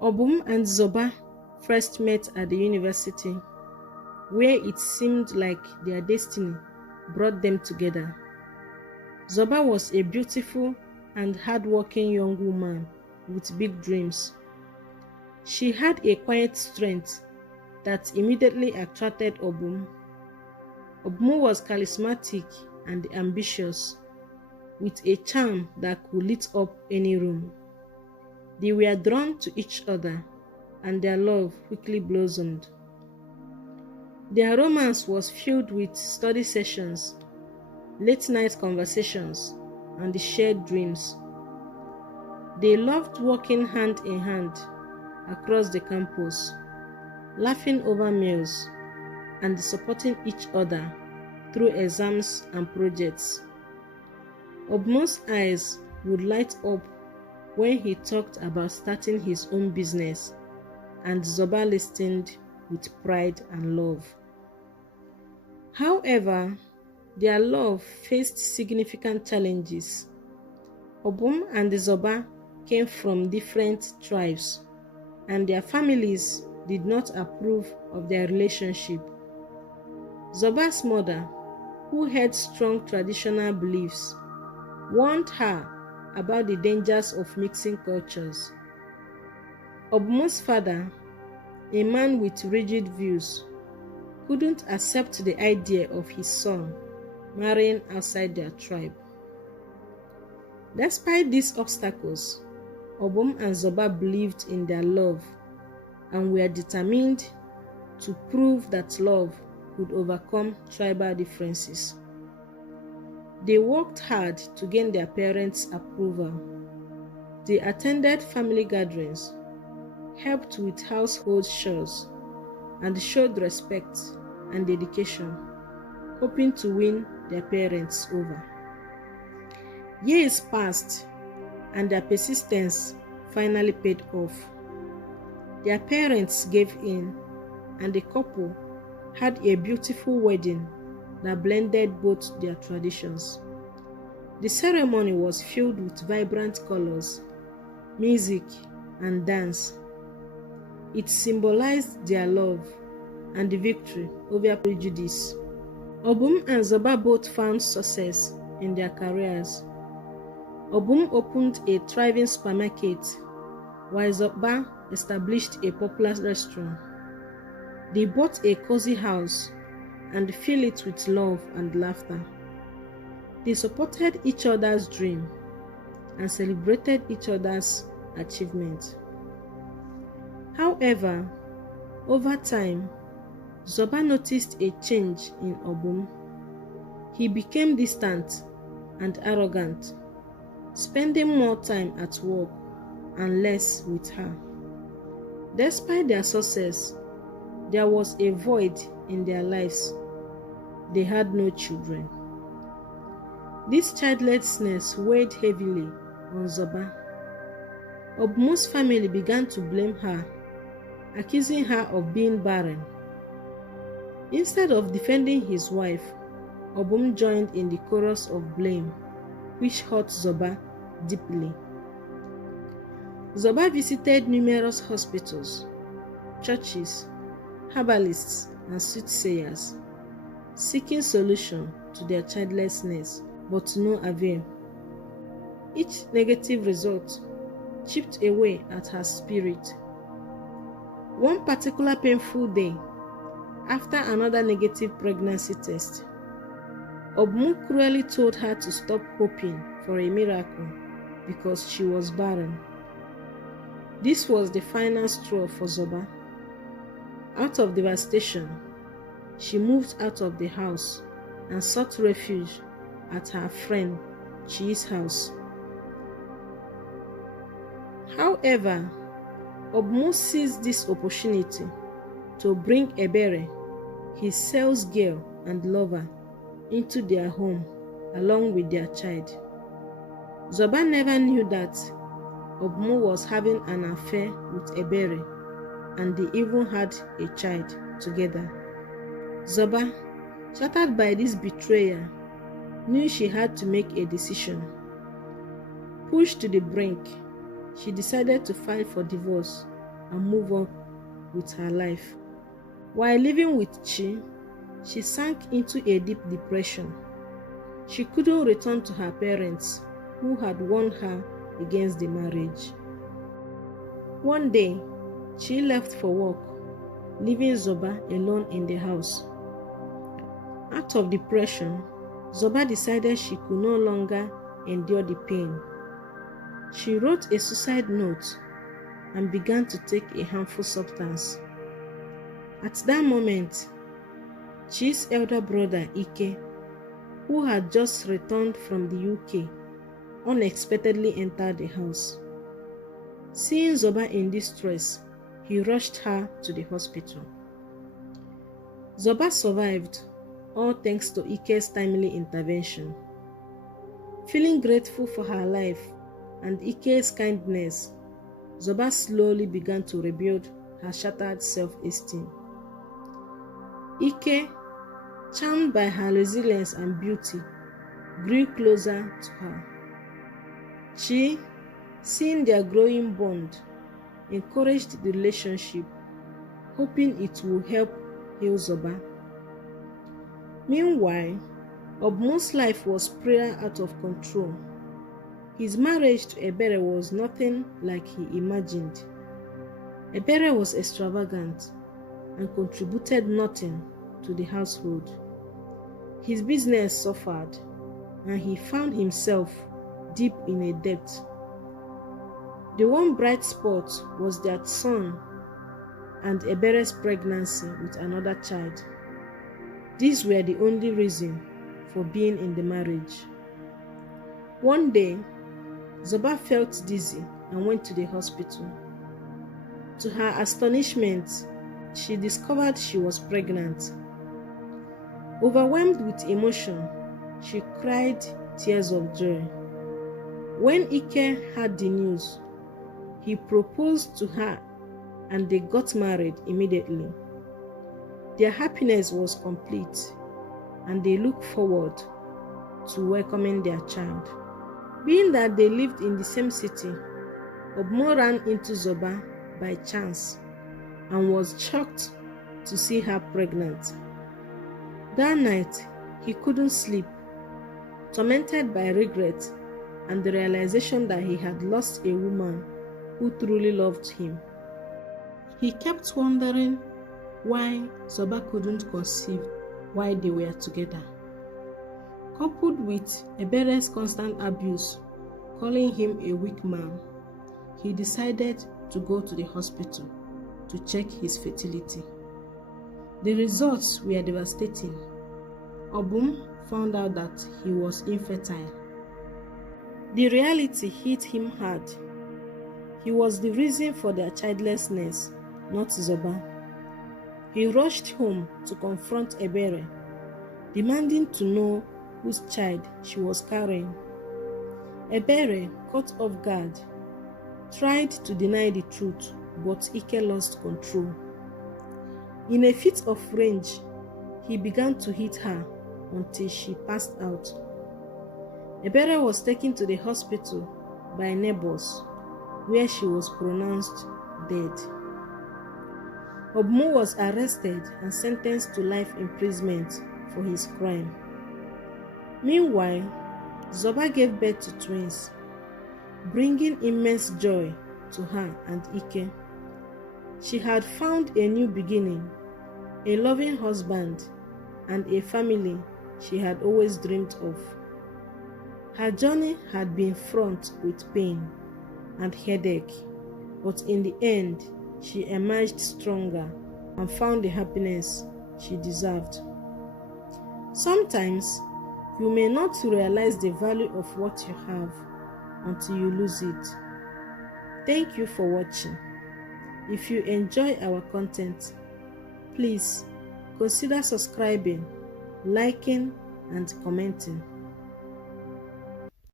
Obum and Zoba first met at the university, where it seemed like their destiny brought them together. Zoba was a beautiful and hardworking young woman with big dreams. She had a quiet strength that immediately attracted Obum. Obum was charismatic and ambitious, with a charm that could lit up any room. They were drawn to each other, and their love quickly blossomed. Their romance was filled with study sessions, late-night conversations, and shared dreams. They loved walking hand in hand across the campus, laughing over meals, and supporting each other through exams and projects. Obum's eyes would light up when he talked about starting his own business, and Zoba listened with pride and love. However, their love faced significant challenges. Obum and Zoba came from different tribes, and their families did not approve of their relationship. Zoba's mother, who had strong traditional beliefs, warned her about the dangers of mixing cultures. Obum's father, a man with rigid views, couldn't accept the idea of his son marrying outside their tribe. Despite these obstacles, Obum and Zoba believed in their love and were determined to prove that love could overcome tribal differences. They worked hard to gain their parents' approval. They attended family gatherings, helped with household chores, and showed respect and dedication, hoping to win their parents over. Years passed, and their persistence finally paid off. Their parents gave in, and the couple had a beautiful wedding that blended both their traditions. The ceremony was filled with vibrant colors, music, and dance. It symbolized their love and the victory over prejudice. Obum and Zoba both found success in their careers. Obum opened a thriving supermarket, while Zoba established a popular restaurant. They bought a cozy house and filled it with love and laughter. They supported each other's dream and celebrated each other's achievements. However, over time, Zoba noticed a change in Obum. He became distant and arrogant, spending more time at work and less with her. Despite their success, there was a void in their lives. They had no children. This childlessness weighed heavily on Zoba. Obum's family began to blame her, accusing her of being barren. Instead of defending his wife, Obum joined in the chorus of blame, which hurt Zoba deeply. Zoba visited numerous hospitals, churches, herbalists, and soothsayers, seeking solution to their childlessness, but to no avail. Each negative result chipped away at her spirit. One particular painful day, after another negative pregnancy test, Obum cruelly told her to stop hoping for a miracle because she was barren. This was the final straw for Zoba. Out of devastation, she moved out of the house and sought refuge at her friend Chi's house. However, Obum seized this opportunity to bring Ebere, his sales girl and lover, into their home along with their child. Zoba never knew that Obum was having an affair with Ebere, and they even had a child together. Zoba, shattered by this betrayal, knew she had to make a decision. Pushed to the brink, she decided to file for divorce and move on with her life. While living with Chi, she sank into a deep depression. She couldn't return to her parents, who had warned her against the marriage. One day, Chi left for work, leaving Zoba alone in the house. Out of depression, Zoba decided she could no longer endure the pain. She wrote a suicide note and began to take a harmful substance. At that moment, Chi's elder brother Ike, who had just returned from the UK, unexpectedly entered the house. Seeing Zoba in distress, he rushed her to the hospital. Zoba survived, all thanks to Ike's timely intervention. Feeling grateful for her life and Ike's kindness, Zoba slowly began to rebuild her shattered self-esteem. Ike, charmed by her resilience and beauty, grew closer to her. She, seeing their growing bond, encouraged the relationship, hoping it would help heal Zoba. Meanwhile, Obum's life was spiraling out of control. His marriage to Ebere was nothing like he imagined. Ebere was extravagant and contributed nothing to the household. His business suffered, and he found himself deep in a debt. The one bright spot was their son and Ebere's pregnancy with another child. These were the only reason for being in the marriage. One day, Zoba felt dizzy and went to the hospital. To her astonishment, she discovered she was pregnant. Overwhelmed with emotion, she cried tears of joy. When Ike heard the news, he proposed to her and they got married immediately. Their happiness was complete and they looked forward to welcoming their child. Being that they lived in the same city, Obum ran into Zoba by chance and was shocked to see her pregnant. That night, he couldn't sleep, tormented by regret and the realization that he had lost a woman who truly loved him. He kept wondering why Zoba couldn't conceive while they were together. Coupled with Ebere's constant abuse, calling him a weak man, he decided to go to the hospital to check his fertility. The results were devastating. Obum found out that he was infertile. The reality hit him hard. He was the reason for their childlessness, not Zoba. He rushed home to confront Ebere, demanding to know whose child she was carrying. Ebere, caught off guard, tried to deny the truth, but Ike lost control. In a fit of rage, he began to hit her until she passed out. Ebere was taken to the hospital by neighbors, where she was pronounced dead. Obum was arrested and sentenced to life imprisonment for his crime. Meanwhile, Zoba gave birth to twins, bringing immense joy to her and Ike. She had found a new beginning, a loving husband, and a family she had always dreamed of. Her journey had been fraught with pain and headache, but in the end, she emerged stronger and found the happiness she deserved. Sometimes, you may not realize the value of what you have until you lose it. Thank you for watching. If you enjoy our content, please consider subscribing, liking, and commenting.